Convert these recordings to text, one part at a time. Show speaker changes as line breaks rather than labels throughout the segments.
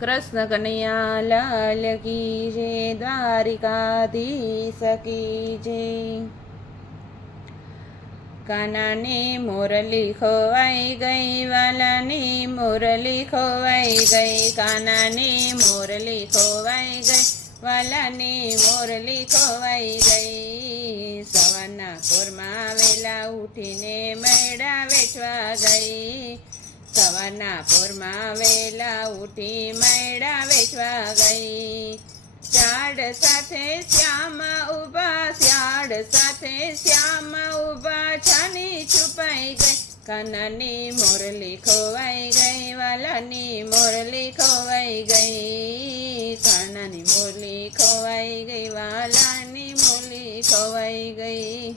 કૃષ્ણ કનૈયા લાલ કી જે દ્વારિકાધીશ કી જય. કાનાની મોરલી ખોવાઈ ગઈ, વાલાની મોરલી ખોવાઈ ગઈ, કાનાની મોરલી ખોવાઈ ગઈ, વાલાની મોરલી ખોવાઈ ગઈ. સવારના કોરમાં વેલા ઉઠીને મેળા વેચવા ગઈ સવારના પોરમાં વેલા ઉઠી મેળા વેચવા ગઈ. શ્યાડ સાથે શ્યામ ઊભા શ્યાડ સાથે શ્યામ ઊભા છાની છુપાઈ ગઈ. કાનાની મોરલી ખોવાઈ ગઈ, વાલાની મોરલી ખોવાઈ ગઈ. કાનાની મોરલી ખોવાઈ ગઈ, વાલાની મોરલી ખોવાઈ ગઈ.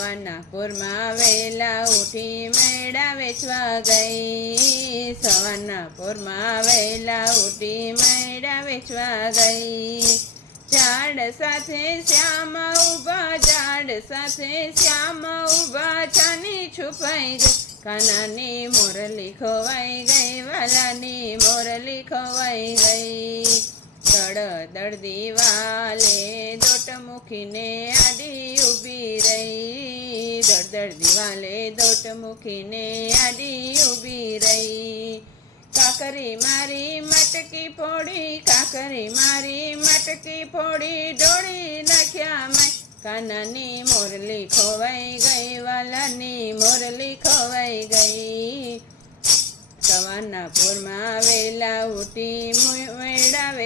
સવારના પોરમાં વેલા ઉઠી મેળા વેચવા ગઈ. સવારના પોરમાં વેલા ઉઠી મેળા વેચવા ગઈ. ઝાડ સાથે શ્યામ ઊભા ઝાડ સાથે શ્યામ ઊભા ચાની છુપાઈ ગઈ. કાનાની મોરલી ખોવાઈ ગઈ, વાલાની મોરલી ખોવાઈ ગઈ. દડ દડ દિવાલે દોટ મૂકીને આડી ઊભી રહી. દડ દડ દિવાલે દોટ મૂકીને આડી ઊભી રહી. કાકરી મારી મટકી ફોડી, કાકરી મારી મટકી ફોડી, ડોળી નાખ્યા મેં. કાનાની મોરલી ખોવાઈ ગઈ, વાલાની મોરલી ખોવાઈ ગઈ. સવારના પોરમાં વેલા ઉઠી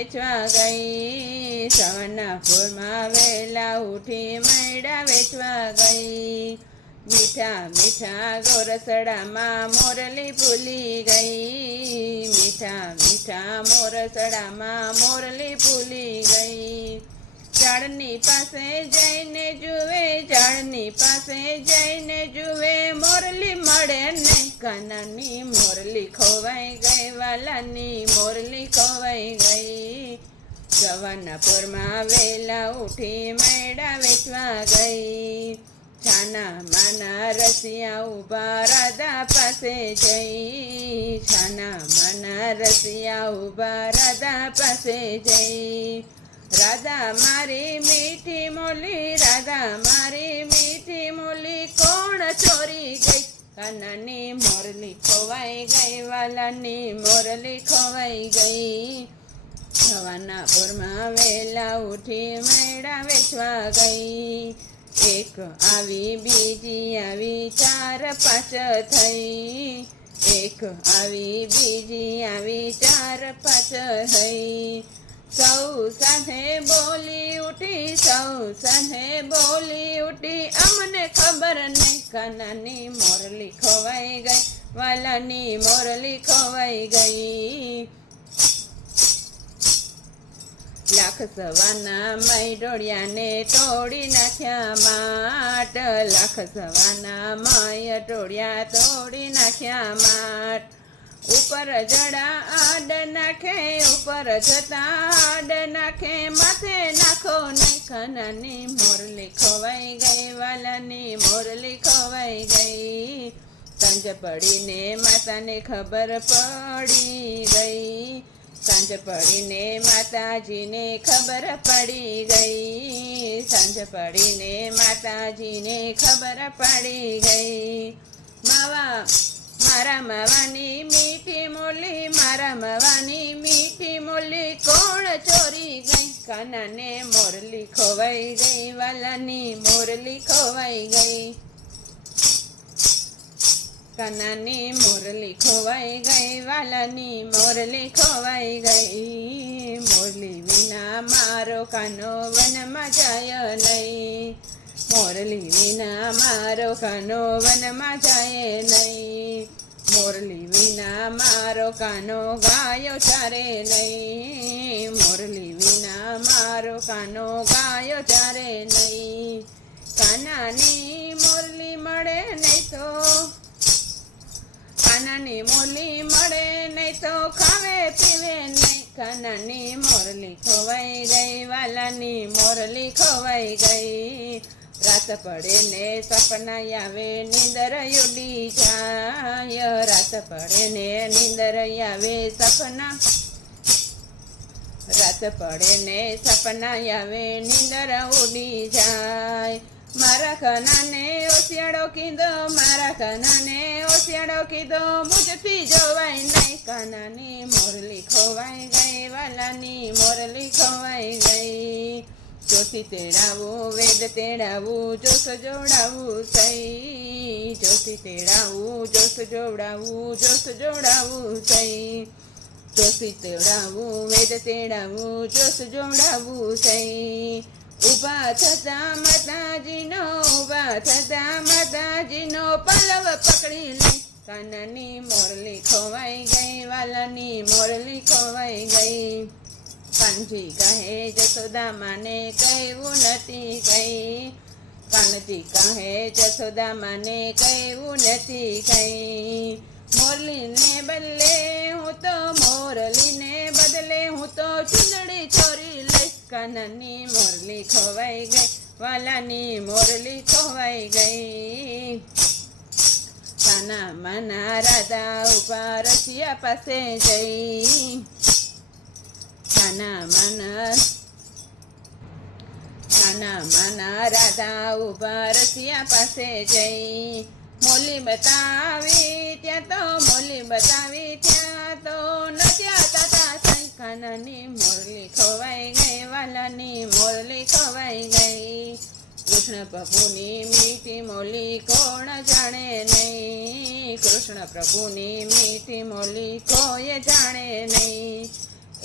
વેચવા ગઈ. સવારના પોરમાં વેલા ઉઠી મૈડા વેચવા ગઈ. મીઠા મીઠા ગોરસડામાં મોરલી ભૂલી ગઈ. મીઠા મીઠા મોરસડામાં મોરલી ભૂલી ગઈ ઝાડની પાસે જઈને જુએ ઝાડની પાસે જઈને જુએ, મોરલી મળે નહીં. કાનાની મોરલી ખોવાઈ ગઈ, વાલાની મોરલી ખોવાઈ ગઈ. સવારના પોરમાં વેલા ઉઠી મેળા વેચવા ગઈ છાના માના રસિયા ઊભા રાધા પાસે જઈ. છાના માના રસિયા ઊભા રાધા પાસે જઈ. રાધા મારી મીઠી મોલી, રાધા મારી મીઠી મોલી, કોણ ચોરી ગઈ? કાનાની મોરલી ખોવાઈ ગઈ, વાલાની મોરલી ખોવાઈ ગઈ. સવારના પોરમાં વેલા ઉઠી મેળા વેચવા ગઈ. એક આવી, બીજી આવી, ચાર, પાંચ થઈ. એક આવી, બીજી આવી, ચાર, પાંચ થઈ. સૌ સાથે બોલી ઉઠી, સૌ સાથે બોલી ઉઠી. અમને ખબર નહીં, કાનાની મોરલી ખોવાઈ ગઈ, વાલાની મોરલી ખોવાઈ ગઈ. લાખ સવાના મય ડોળિયાને તોડી નાખ્યા, માટ. લાખ સવાના મય ટોળિયા તોડી નાખ્યા, માટ. ઉપર જડા આડ નાખે, ઉપર જતા આડ નાખે, માથે નાખો નહીં. ખનાની મોરલી ખોવાઈ ગઈ, વાલાની મોરલી ખોવાઈ ગઈ. સાંજ પડીને માતાને ખબર પડી ગઈ. સાંજ પડીને માતાજીને ખબર પડી ગઈ. સાંજ પડીને માતાજીને ખબર પડી ગઈ. માવા, મારા માવાની મીઠી મોલી, મારા માવાની મીઠી મોલી કોણ ચોરી ગઈ? કાનાને મોરલી ખોવાઈ ગઈ, વાલાની મોરલી ખોવાઈ ગઈ. કાનાની મોરલી ખોવાઈ ગઈ, વાલાની મોરલી ખોવાઈ ગઈ. મોરલી વિના મારો કાનો વનમાં જાય નહીં. મોરલી વિના મારો કાનો વનમાં જાય નહીં. મોરલી વિના મારો કાનો ગાયો ચારે નહીં. મોરલી વિના મારો કાનો ગાયો ચારે નહીં. કાનાની મોરલી મળે નહીં તો કાનાની મોરલી મળે નહીં તો ખાવે, પીવે નહીં. કાનની મોરલી ખોવાઈ ગઈ, વાલાની મોરલી ખોવાઈ ગઈ. રાત પડે ને સપના આવે, નીંદર ઉડી જાય. રાત પડે ને નીંદર આવે સપના. રાત પડે ને સપના આવે, નીંદર ઉડી જાય. મારા કનાને ઓશિયાળો કીધો, મારા કનાને ઓશિયાળો કીધો, મુજથી જોવાય નહીં. કાનાની મોરલી ખોવાઈ ગઈ, વાલાની મોરલી ખોવાઈ ગઈ. જોશી તેડાવું, વેદ તેડાવું, જોશ જોડાવું સઈ. જોશી તેડાવું, જોશ જોડાવું જોશ જોડાવું સઈ. જોશી તેડાવું, વેદ તેડાવું, જોશ જોડાવું સઈ. ઊભા થતા માતાજીનો, ઊભા થતા માતાજીનો પલવ પકડી લે. કાનની મોરલી ખોવાઈ ગઈ, વાલાની મોરલી ખોવાઈ ગઈ. કાનજી કહે જસોદા માને કહેવું નથી કઈ. કાનજી કહે જસોદા માને કહેવું નથી કઈ. મોરલીને બદલે હું તો કાનાની મોરલી ખોવાઈ ગઈ વાલાની મોરલી ખોવાઈ ગઈ. કાના માના રાધા ઊભા રસિયા પાસે જઈ. કાના માના નાના મના રાધા ઊભા રસિયા પાસે જઈ. મોલી બતાવી ત્યાં તો, મોલી બતાવી ત્યાં તો નચ્યા તાતા કાનાની મોરલી ખોવાઈ ગઈ વાલાની મોરલી ખોવાઈ ગઈ કૃષ્ણ પ્રભુની મીઠી મોલી કોણ જાણે નહીં કૃષ્ણ પ્રભુની મીઠી મોલી કોઈ જાણે નહીં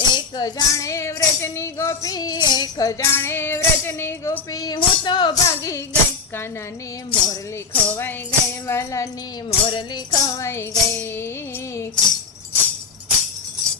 એક જાણે વ્રજની ગોપી એક જાણે વ્રજની ગોપી હું તો ભાગી ગઈ કાનાની મોરલી ખોવાઈ ગઈ વાલાની મોરલી ખોવાઈ ગઈ